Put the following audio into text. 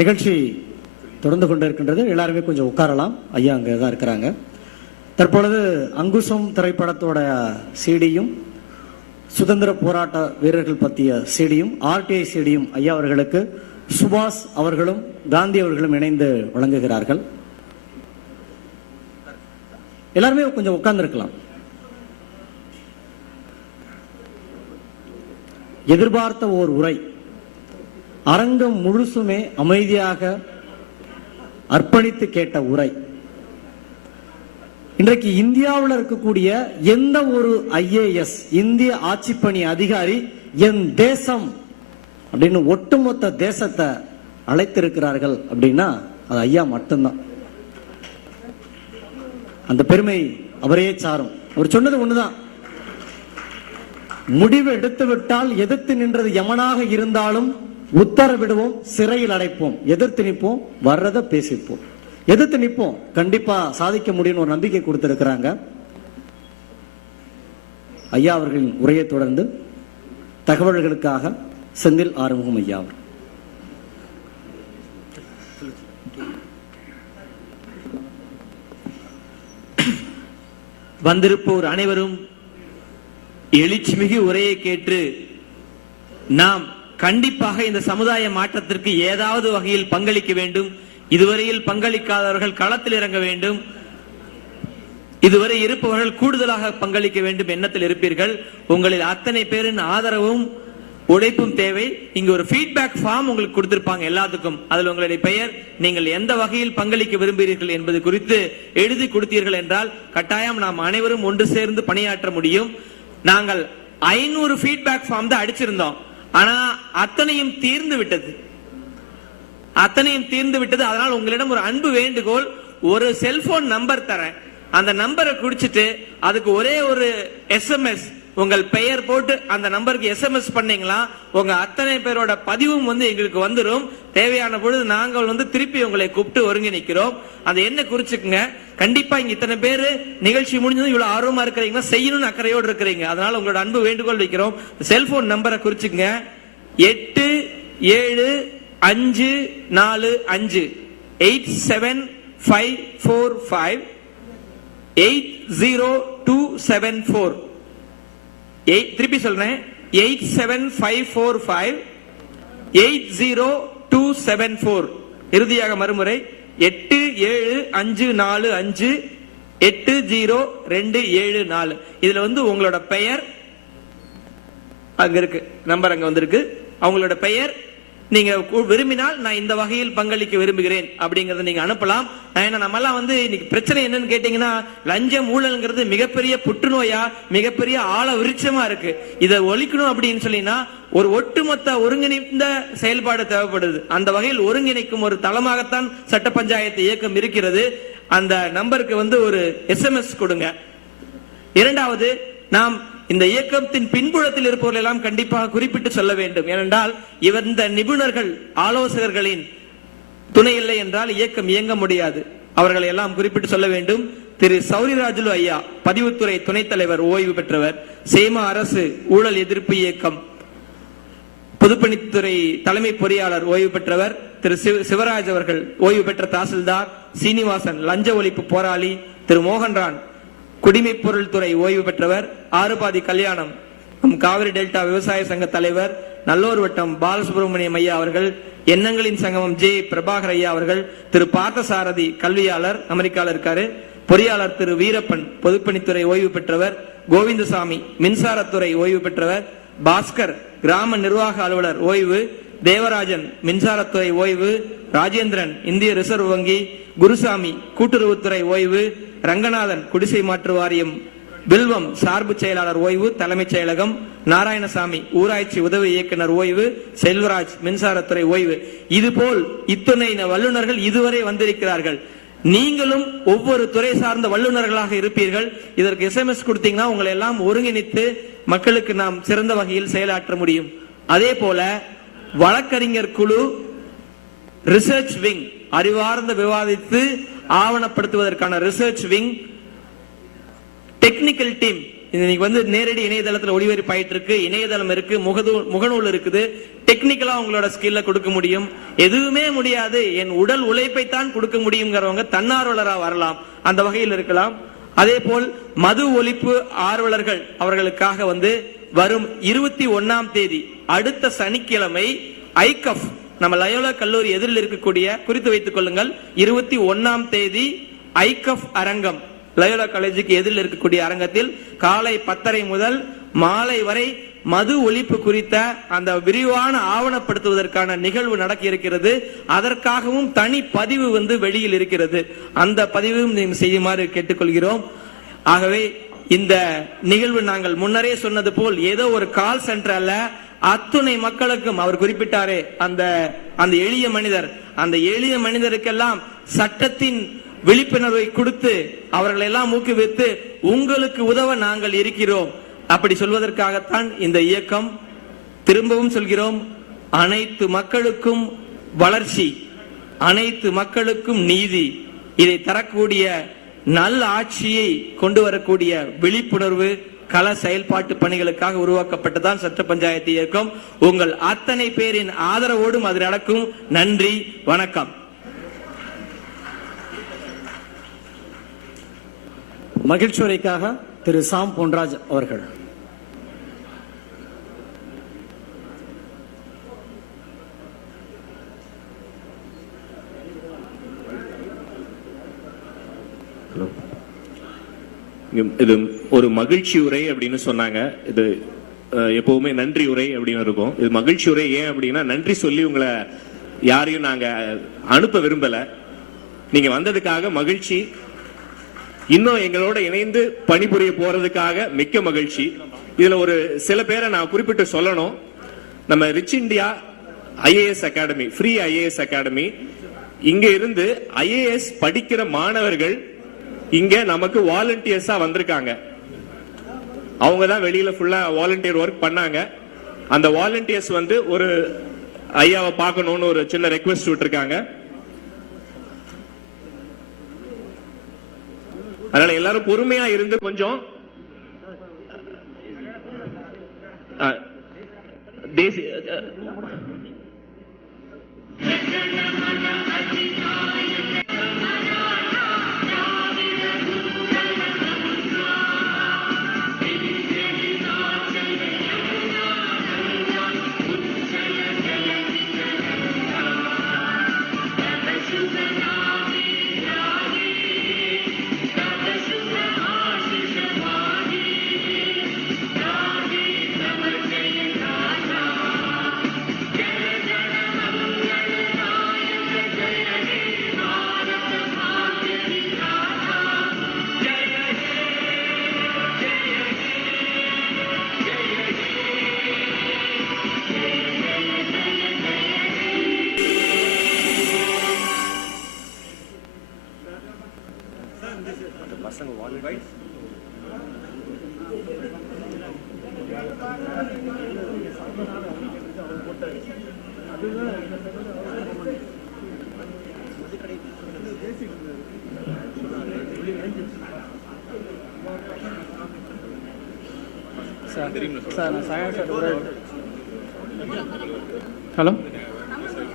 நிகழ்ச்சி தொடர்ந்து கொண்டிருக்கின்றது. எல்லாருமே கொஞ்சம் உட்காரலாம். ஐயா அங்கே தான் இருக்கிறாங்க. தற்பொழுது அங்குசம் திரைப்படத்தோட சிடியும் சுதந்திர போராட்ட வீரர்கள் பற்றிய சிடியும் ஆர்டிஐ சிடியும் ஐயா அவர்களுக்கு சுபாஷ் அவர்களும் காந்தி அவர்களும் இணைந்து வழங்குகிறார்கள். எல்லாருமே கொஞ்சம் உட்கார்ந்துருக்கலாம். எதிர்பார்த்த ஓர் உரை அரங்கம் முழுசுமே அமைதியாக அர்ப்பணித்து கேட்ட உரை. இன்றைக்கு இந்தியாவில் இருக்கக்கூடிய எந்த ஒரு ஐஏஎஸ் இந்திய ஆட்சிப்பணி அதிகாரி என் தேசம் அப்படின்னு ஒட்டுமொத்த தேசத்தை அழைத்திருக்கிறார்கள் அப்படின்னா அது ஐயா மட்டும்தான். அந்த பெருமை அவரையே சாரும். அவர் சொன்னது ஒண்ணுதான். முடிவு எடுத்து விட்டால் எதிர்த்து நின்றது எமனாக இருந்தாலும் உத்தரவிடுவோம் சிறையில் அடைப்போம் எதிர்த்து நிற்போம் வர்றத பேசிப்போம். எதிர்த்து நிற்போம். கண்டிப்பா சாதிக்க முடியும்னு ஒரு நம்பிக்கை கொடுத்திருக்கிறாங்க. ஐயா அவர்களின் உரையை தொடர்ந்து தகவல்களுக்காக செந்தில் ஆறுமுகம் ஐயா அவர். வந்திருப்போர் அனைவரும் எழுச்சிமிகு உரையை கேட்டு நாம் கண்டிப்பாக இந்த சமுதாய மாற்றத்திற்கு ஏதாவது வகையில் பங்களிக்க வேண்டும். இதுவரையில் பங்களிக்காதவர்கள் களத்தில் இறங்க வேண்டும். இதுவரை இருப்பவர்கள் கூடுதலாக பங்களிக்க வேண்டும் எண்ணத்தில் இருப்பீர்கள். உங்களில் அத்தனை பேரின் ஆதரவும் உழைப்பும் தேவை. இங்க ஒரு ஃபீட்பேக் ஃபார்ம் உங்களுக்கு கொடுத்திருப்பாங்க எல்லாத்துக்கும். அதில் உங்களுடைய பெயர் நீங்கள் எந்த வகையில் பங்களிக்க விரும்புகிறீர்கள் என்பது குறித்து எழுதி கொடுத்தீர்கள் என்றால் கட்டாயம் நாம் அனைவரும் ஒன்று சேர்ந்து பணியாற்ற முடியும். நாங்கள் ஐநூறு ஃபீட்பேக் ஃபார்ம் தான் அடிச்சிருந்தோம். ஆனா அத்தனையும் தீர்ந்து விட்டது. அத்தனையும் தீர்ந்து விட்டது. அதனால் உங்களிடம் ஒரு அன்பு வேண்டுகோள் ஒரு செல்போன் நம்பர் தரேன். அந்த நம்பரை குடிச்சிட்டு அதுக்கு ஒரே ஒரு எஸ்எம்எஸ் உங்கள் பெயர் போட்டு அந்த நம்பருக்கு எஸ்எம்எஸ் பண்ணீங்களா உங்க அத்தனை பேரோட பதிவும் வந்து எங்களுக்கு வந்துடும் தேவையான பொழுது நாங்கள் வந்து திருப்பி உங்களை கூப்பிட்டு ஒருங்கிணைக்கிறோம். அந்த என்ன குறிச்சுக்குங்க? கண்டிப்பா இங்க இத்தனை பேரு நிகழ்ச்சி முடிஞ்சதும் இவ்வளவு ஆர்வமா இருக்கிறீங்கன்னா செய்யணும்னு அக்கறையோடு இருக்கிறீங்க. அதனால உங்களோட அன்பு வேண்டுகோள் வைக்கிறோம். செல்போன் நம்பரை குறிச்சுக்குங்க. எட்டு ஏழு அஞ்சு நாலு அஞ்சு. Eight seven five four five. Eight zero two seven four. Eight திருப்பி சொல்றேன். Eight seven five four five. Eight zero two seven four. இறுதியாக மறுமுறை. எட்டு ஏழு அஞ்சு நாலு அஞ்சு. எட்டு ஜீரோ ரெண்டு ஏழு நாலு. இதுல வந்து உங்களோட பெயர் அங்க இருக்கு. நம்பர் அங்க வந்திருக்கு. அவங்களோட பெயர் நீங்க விரும்பினால் நான் இந்த வகையில் பங்களிக்க விரும்புகிறேன் அப்படிங்கறத நீங்க அனுப்பலாம். ஏன்னா நம்ம எல்லாம் வந்து இன்னைக்கு பிரச்சனை என்னன்னு கேட்டீங்கன்னா லஞ்சம் ஊழல்ங்கிறது மிகப்பெரிய புற்றுநோயா மிகப்பெரிய ஆழ விருட்சமா இருக்கு. இதை ஒழிக்கணும் அப்படின்னு சொல்லினா ஒரு ஒட்டுமொத்த ஒருங்கிணைந்த செயல்பாடு தேவைப்படுது. அந்த வகையில் ஒருங்கிணைக்கும் ஒரு தளமாகத்தான் சட்ட பஞ்சாயத்து இயக்கம் இருக்கிறது. அந்த நம்பருக்கு வந்து ஒரு எஸ்எம்எஸ் கொடுங்க. இரண்டாவது நாம் இந்த இயக்கத்தின் பின்புலத்தில் இருப்பவர்கள் எல்லாம் கண்டிப்பாக குறிப்பிட்டு சொல்ல வேண்டும். ஏனென்றால் இவர் இந்த நிபுணர்கள் ஆலோசகர்களின் துணை இல்லை என்றால் இயக்கம் இயங்க முடியாது. அவர்களை எல்லாம் குறிப்பிட்டு சொல்ல வேண்டும். திரு சௌரிராஜுலு ஐயா பதிவுத்துறை துணைத் தலைவர் ஓய்வு பெற்றவர். சேமா அரசு ஊழல் எதிர்ப்பு இயக்கம் பொதுப்பணித்துறை தலைமை பொறியாளர் ஓய்வு பெற்றவர். திரு சிவராஜ் அவர்கள் ஓய்வு பெற்ற தாசில்தார் சீனிவாசன் லஞ்ச ஒழிப்பு போராளி. திரு மோகன்ரான் குடிமை பொருள் துறை ஓய்வு பெற்றவர் ஆறுபாதி கல்யாணம். நம் காவிரி டெல்டா விவசாய சங்க தலைவர் நல்லோர் வட்டம் பாலசுப்ரமணியம் ஐயா அவர்கள் எண்ணங்களின் சங்கமம் ஜே பிரபாகர் ஐயா அவர்கள் திரு பார்த்தசாரதி கல்வியாளர் அமெரிக்காவில் இருக்காரு பொறியாளர் திரு வீரப்பன் பொதுப்பணித்துறை ஓய்வு பெற்றவர் கோவிந்தசாமி மின்சாரத்துறை ஓய்வு பெற்றவர் பாஸ்கர் கிராம நிர்வாக அலுவலர் ஓய்வு தேவராஜன் மின்சாரத்துறை ஓய்வு ராஜேந்திரன் இந்திய ரிசர்வ் வங்கி குருசாமி கூட்டுறவுத்துறை ஓய்வு ரங்கநாதன் குடிசை மாற்று வாரியம் வில்வம் சார்பு செயலாளர் ஓய்வு தலைமைச் செயலகம் நாராயணசாமி ஊராட்சி உதவி இயக்குனர் ஓய்வு செல்வராஜ் மின்சாரத்துறை ஓய்வு. இதுபோல் இத்துணை வல்லுநர்கள் இதுவரை வந்திருக்கிறார்கள். நீங்களும் ஒவ்வொரு துறை சார்ந்த வல்லுநர்களாக இருப்பீர்கள். இதற்கு எஸ்எம்எஸ் கொடுத்தீங்கன்னா உங்களை எல்லாம் ஒருங்கிணைத்து மக்களுக்கு நாம் சிறந்த வகையில் செயலாற்ற முடியும். அதே போல வழக்கறிஞர் குழு ரிசர்ச் விங் அறிவார்ந்து விவாதித்து ஆவணப்படுத்துவதற்கான ரிசர்ச் விங் டெக்னிக்கல் டீம் இன்னைக்கு வந்து நேரடி இணையதளத்தில் ஒளிபரப்பாயிட்டு இருக்கு இணையதளம் இருக்கு முகதூ முகநூல் இருக்குது. டெக்னிக்கலா உங்களோட ஸ்கில்ல கொடுக்க முடியும். எதுவுமே முடியாது. என் உடல் உழைப்பை தான் கொடுக்க முடியுங்கிறவங்க தன்னார்வலரா வரலாம். அந்த வகையில் இருக்கலாம். அதே போல் மது ஒழிப்பு ஆர்வலர்கள் அவர்களுக்காக வந்து வரும் இருபத்தி ஒன்னாம் தேதி அடுத்த சனிக்கிழமை ஐகஃப் நம்ம லயோலா கல்லூரி எதிரில் இருக்கக்கூடிய குறித்து வைத்துக் கொள்ளுங்கள் இருபத்தி ஒன்னாம் தேதி ஐகஃப் அரங்கம். லயோலா காலேஜுக்கு எதிரில் இருக்கக்கூடிய அரங்கத்தில் காலை பத்தரை முதல் மாலை வரை மது ஒழிப்பு குறித்த அந்த விரிவான ஆவணப்படுத்துவதற்கான நிகழ்வு நடக்க இருக்கிறது அதற்காகவும் தனி பதிவு வந்து வெளியில் இருக்கிறது. அந்த பதிவும் நீங்கள் செய்யுமாறு கேட்டுக்கொள்கிறோம். ஆகவே இந்த நிகழ்வு நாங்கள் முன்னரே சொன்னது போல் ஏதோ ஒரு கால் சென்டர் அல்ல அத்துணை மக்களுக்கும் அவர் குறிப்பிட்டாரே அந்த அந்த எளிய மனிதர். அந்த எளிய மனிதருக்கெல்லாம் சட்டத்தின் விழிப்புணர்வை கொடுத்து அவர்களை எல்லாம் ஊக்குவித்து உங்களுக்கு உதவ நாங்கள் இருக்கிறோம். அப்படி சொல்வதற்காகத்தான் இந்த இயக்கம் திரும்பவும் சொல்கிறோம். அனைத்து மக்களுக்கும் வளர்ச்சி அனைத்து மக்களுக்கும் நீதி இதை தரக்கூடிய நல்ல ஆட்சியை கொண்டு வரக்கூடிய விழிப்புணர்வு கள செயல்பாட்டு பணிகளுக்காக உருவாக்கப்பட்டதான் சட்ட பஞ்சாயத்து இயக்கம். உங்கள் அத்தனை பேரின் ஆதரவோடும் அது நடக்கும். நன்றி வணக்கம். மகிழ்ச்சியரைக்காக திரு சாம் பொன்ராஜ் அவர்கள். இது ஒரு மகிழ்ச்சி உரை அப்படின்னு சொன்னாங்க. இது எப்பவுமே நன்றி உரை அப்படின்னு இருக்கும். இது மகிழ்ச்சி உரை ஏன் அப்படின்னா நன்றி சொல்லி உங்களை யாரையும் நாங்க அனுப்ப விரும்பல. நீங்க வந்ததுக்காக மகிழ்ச்சி. இன்னும் எங்களோட இணைந்து பணிபுரிய போறதுக்காக மிக்க மகிழ்ச்சி. இதுல ஒரு சில பேரை நான் குறிப்பிட்டு சொல்லணும். நம்ம rich India IAS academy free IAS academy. இங்க இருந்து ஐஏஎஸ் படிக்கிற மாணவர்கள் இங்க நமக்கு வாலண்டியர்ஸா வந்திருக்காங்க. அவங்க தான் வெளியில ஃபுல்லா வாலண்டியர் ஒர்க் பண்ணாங்க. அந்த வாலண்டியர்ஸ் வந்து ஒரு ஐயாவை பார்க்கணும்னு ஒரு சின்ன ரெக்வெஸ்ட் விட்டுருக்காங்க. அதனால எல்லாரும் பொறுமையா இருந்து கொஞ்சம் தேசிய சார் சார் நான் சயின்ஸ் சார்